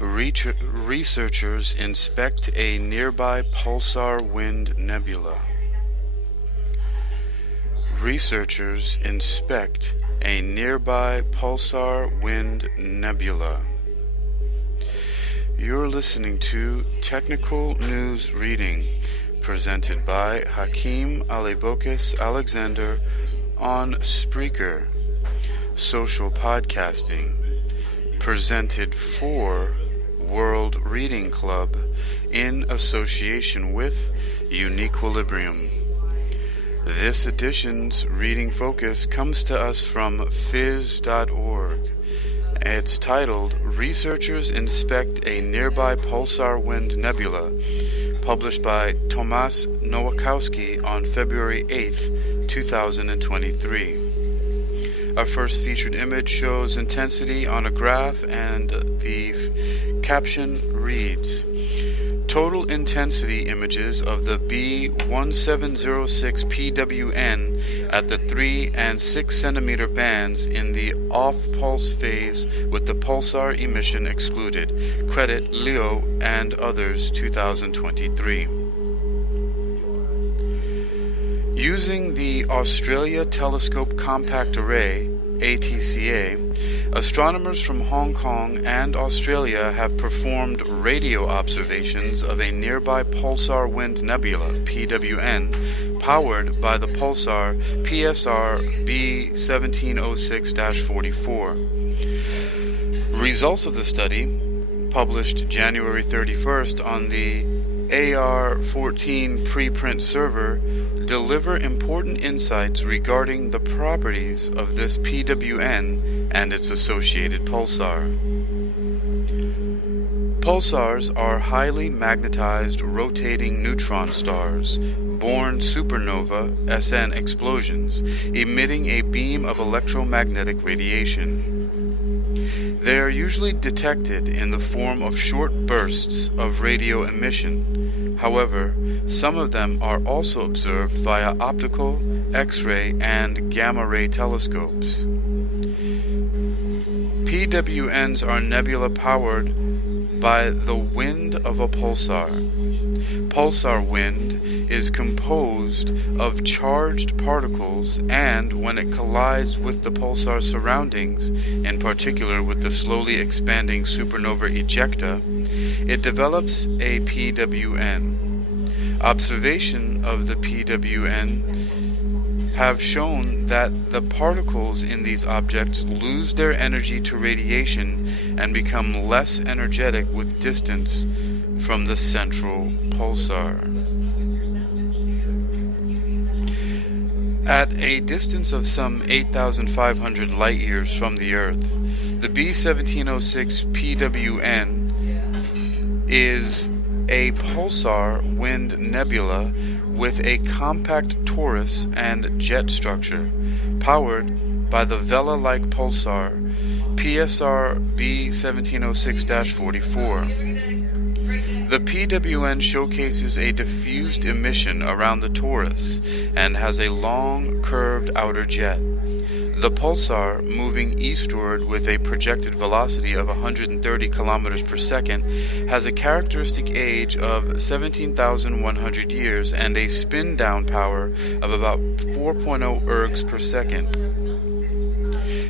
Researchers inspect a nearby pulsar wind nebula. Researchers inspect a nearby pulsar wind nebula. You're listening to Technical News Reading, presented by Hakeem Alebokis Alexander on Spreaker. Social podcasting, presented for World Reading Club in association with Uniquilibrium. This edition's reading focus comes to us from phys.org. It's titled, Researchers Inspect a Nearby Pulsar Wind Nebula, published by Tomasz Nowakowski on February 8th, 2023. Our first featured image shows intensity on a graph, and the caption reads, Total intensity images of the B1706 PWN at the 3 and 6 centimeter bands in the off-pulse phase with the pulsar emission excluded. Credit Leo and others, 2023. Using the Australia Telescope Compact Array, ATCA, astronomers from Hong Kong and Australia have performed radio observations of a nearby pulsar wind nebula, PWN, powered by the pulsar PSR B1706-44. Results of the study, published January 31st on the AR14 preprint server, deliver important insights regarding the properties of this PWN and its associated pulsar. Pulsars are highly magnetized rotating neutron stars, born supernova SN explosions, emitting a beam of electromagnetic radiation. They are usually detected in the form of short bursts of radio emission. However, some of them are also observed via optical, X-ray, and gamma-ray telescopes. PWNs are nebula powered by the wind of a pulsar. Pulsar wind is composed of charged particles, and when it collides with the pulsar surroundings, in particular with the slowly expanding supernova ejecta, it develops a PWN. Observation of the PWN have shown that the particles in these objects lose their energy to radiation and become less energetic with distance from the central pulsar. At a distance of some 8,500 light-years from the Earth, the B1706 PWN is a pulsar wind nebula with a compact torus and jet structure, powered by the Vela-like pulsar PSR B1706-44. The PWN showcases a diffused emission around the torus and has a long, curved outer jet. The pulsar, moving eastward with a projected velocity of 130 kilometers per second, has a characteristic age of 17,100 years and a spin-down power of about 4.0 ergs per second.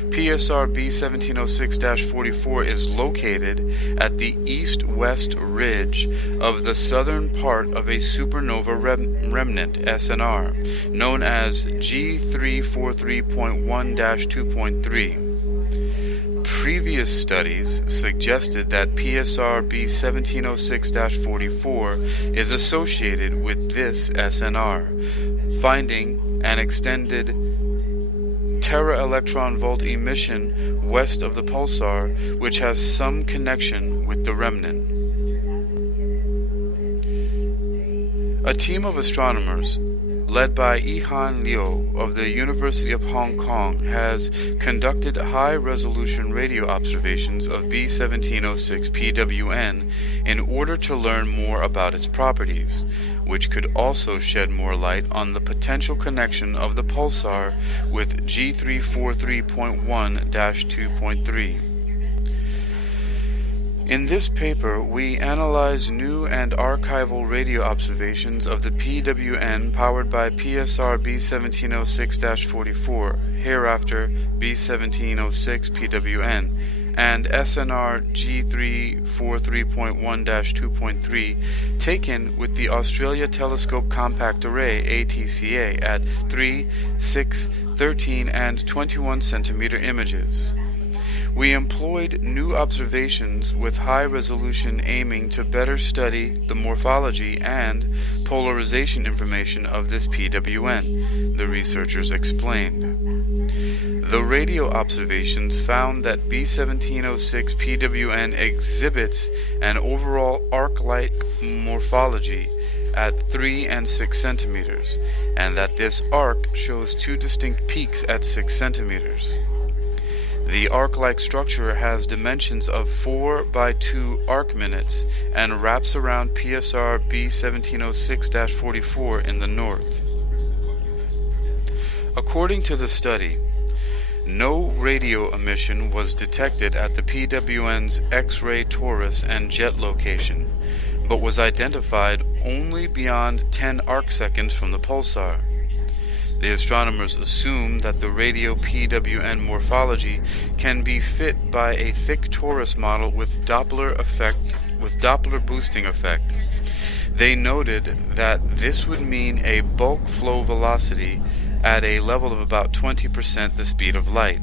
PSR B1706-44 is located at the east-west ridge of the southern part of a supernova remnant, SNR, known as G343.1-2.3. Previous studies suggested that PSR B1706-44 is associated with this SNR, finding an extended tera-electron-volt emission west of the pulsar, which has some connection with the remnant. A team of astronomers, led by Yihan Liu of the University of Hong Kong, has conducted high-resolution radio observations of B1706 PWN in order to learn more about its properties, which could also shed more light on the potential connection of the pulsar with G343.1-2.3. In this paper, we analyze new and archival radio observations of the PWN powered by PSR B1706-44, hereafter B1706 PWN, and SNR G343.1-2.3, taken with the Australia Telescope Compact Array ATCA at 3, 6, 13, and 21 centimeter images. We employed new observations with high resolution aiming to better study the morphology and polarization information of this PWN, the researchers explained. The radio observations found that B1706 PWN exhibits an overall arc-like morphology at 3 and 6 centimeters, and that this arc shows two distinct peaks at 6 centimeters. The arc-like structure has dimensions of 4 by 2 arc minutes and wraps around PSR B1706-44 in the north. According to the study, no radio emission was detected at the PWN's X-ray torus and jet location, but was identified only beyond 10 arcseconds from the pulsar. The astronomers assume that the radio PWN morphology can be fit by a thick torus model with Doppler boosting effect. They noted that this would mean a bulk flow velocity at a level of about 20% the speed of light,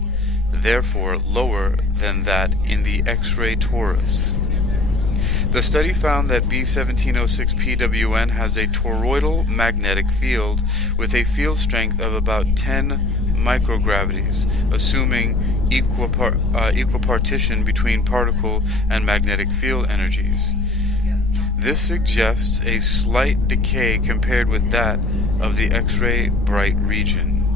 therefore lower than that in the X-ray torus. The study found that B1706 PWN has a toroidal magnetic field with a field strength of about 10 microgravities, assuming equal partition between particle and magnetic field energies. This suggests a slight decay compared with that of the X-ray bright region.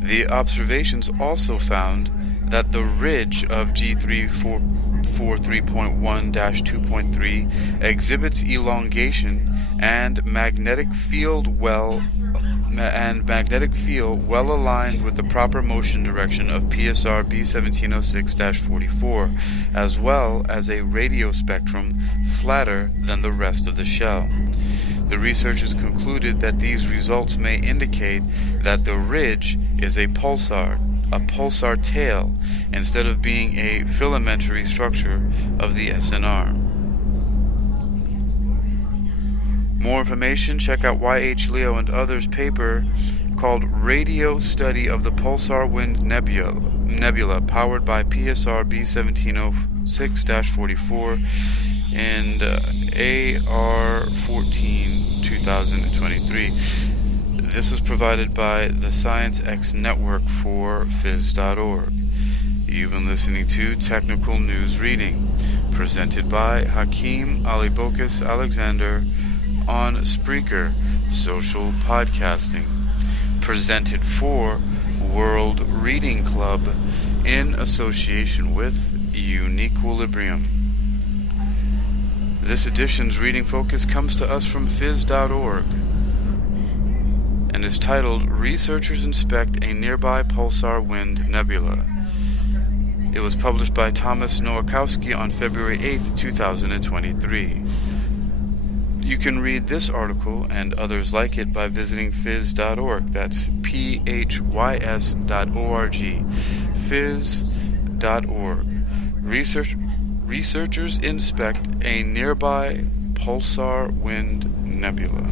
The observations also found that the ridge of G343.1-2.3 exhibits elongation and magnetic field well aligned with the proper motion direction of PSR B1706-44, as well as a radio spectrum flatter than the rest of the shell. The researchers concluded that these results may indicate that the ridge is a pulsar tail, instead of being a filamentary structure of the SNR. More information, check out Y.H. Leo and others' paper called Radio Study of the Pulsar Wind Nebula powered by PSR B1706-44 and AR 14 2023. This was provided by the Science X Network for phys.org. You've been listening to Technical News Reading, presented by Hakeem Alibokas Alexander on Spreaker Social Podcasting, presented for World Reading Club in association with Uniquilibrium. This edition's reading focus comes to us from phys.org and is titled Researchers Inspect a Nearby Pulsar Wind Nebula. It was published by Thomas Nowakowski on February 8, 2023. You can read this article and others like it by visiting phys.org. That's phys.org. phys.org. Researchers inspect a nearby pulsar wind nebula.